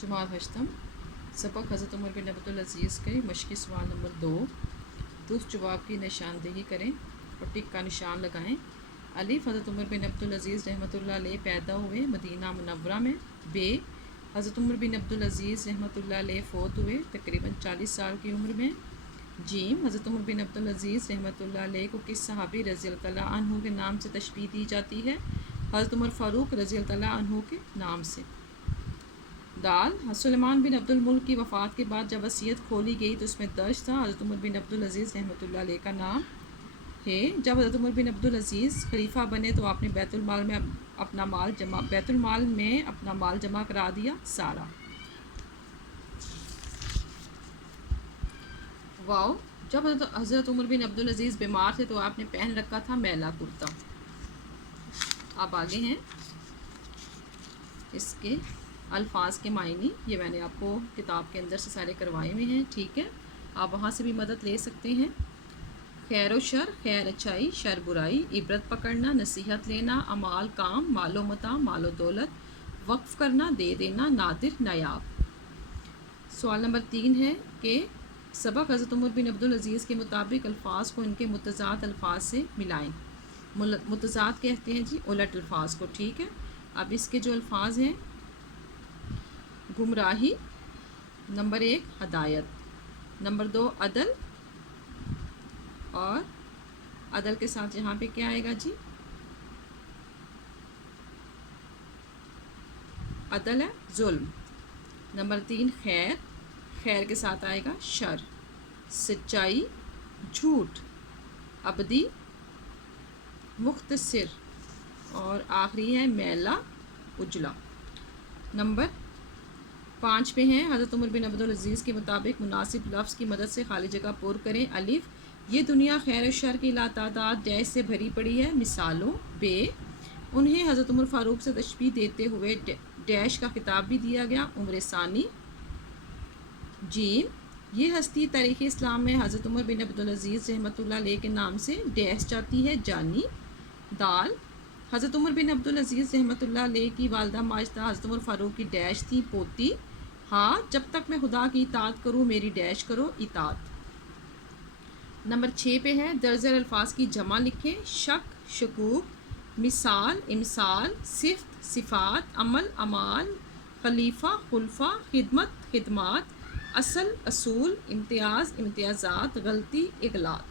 जमात हश्तम सबक हज़रत उमर बिन अब्दुल अज़ीज़ के मशक़ी सवाल नंबर 2। दुरुस्त जवाब की निशानदेही करें और टिक का निशान लगाएं। अलिफ हज़रत उमर बिन अब्दुल अज़ीज़ रहमतुल्लाह अलैह पैदा हुए मदीना मुनव्वरा में। बे हज़रत उमर बिन अब्दुल अज़ीज़ रहमतुल्लाह अलैह फ़ौत हुए तकरीबन 40 साल की उम्र में। जीम हज़रत उमर बिन अब्दुल अज़ीज़ रहमतुल्लाह अलैह को किस सहाबी रज़ी अल्लाह तआला अन्हु के नाम से तशबीह दी जाती है? हज़रत उमर फ़ारूक रज़ी अल्लाह तआला अन्हु के नाम से। दाल सुलेमान बिन अब्दुल मुल्क की वफ़ात के बाद जब वसीयत खोली गई तो उसमें दर्ज था हज़रत उमर बिन अब्दुल अज़ीज़ रहमतुल्लाह अलैह का नाम है। जब हज़रत उमर बिन अब्दुल अज़ीज़ खलीफा बने तो आपने बैतुल माल में अपना माल जमा करा दिया सारा। वाओ जब हज़रत उमर बिन अब्दुल अज़ीज़ बीमार थे तो आपने पहन रखा था मैला कुर्ता। आप आगे हैं, इसके अल्फाज के मायने ये मैंने आपको किताब के अंदर से सारे करवाए हुए हैं, ठीक है, आप वहाँ से भी मदद ले सकते हैं। खैर व शर, खैर अच्छाई, शर बुराई, इबरत पकड़ना, नसीहत लेना, अमाल काम, मालो मता, मालो दौलत, वक्फ़ करना, दे देना, नादिर नायाब। सवाल नंबर 3 है कि सबक हज़रत उमर बिन अब्दुल अज़ीज़ के मुताबिक अल्फाज को इनके मुतज़ाद अल्फाज से मिलाएं। मुतज़ाद कहते हैं जी उलट अल्फाज को, ठीक है। अब इसके जो अल्फाज हैं, गुमराही, नंबर 1 हदायत, नंबर 2 अदल, और अदल के साथ यहाँ पे क्या आएगा जी? अदल है जुल्म। नंबर 3 खैर, खैर के साथ आएगा शर। सच्चाई, झूठ, अबदी, मुख्तसिर, और आखिरी है मैला, उजला। नंबर 5 पे हैं हज़रत उमर बिन अब्दुल अज़ीज़ के मुताबिक मुनासिब लफ्ज़ की मदद से खाली जगह पुर करें। अलिफ ये दुनिया खैर और शर की लातादाद डैश से भरी पड़ी है, मिसालों। बे उन्हें हज़रत उमर फ़ारूक से तशबीह देते हुए डैश का खिताब भी दिया गया, उम्र सानी। जीम ये हस्ती तारीख़ इस्लाम में हज़रत उमर बिन अब्दुल अज़ीज़ रहमतुल्लाह अलैह के नाम से डैश जाती है, जानी। दाल हज़रत उमर बिन अब्दुल अज़ीज़ रहमतुल्लाह अलैह की वालदा माजदा हज़रत उमर फ़ारूक की डैश थी, पोती। हाँ जब तक मैं खुदा की इताअत करूँ मेरी डैश करो, इताअत। नंबर 6 पे है दर्जल अल्फाज की जमा लिखें। शक, शकूक, मिसाल, इमसाल, सिफ्त, सिफ़ात, अमल, अमाल, खलीफा, खुलफा, खिदमत, खिदमात, असल, असूल, इम्तियाज़, इम्तियाज़ात, गलती, इगलात।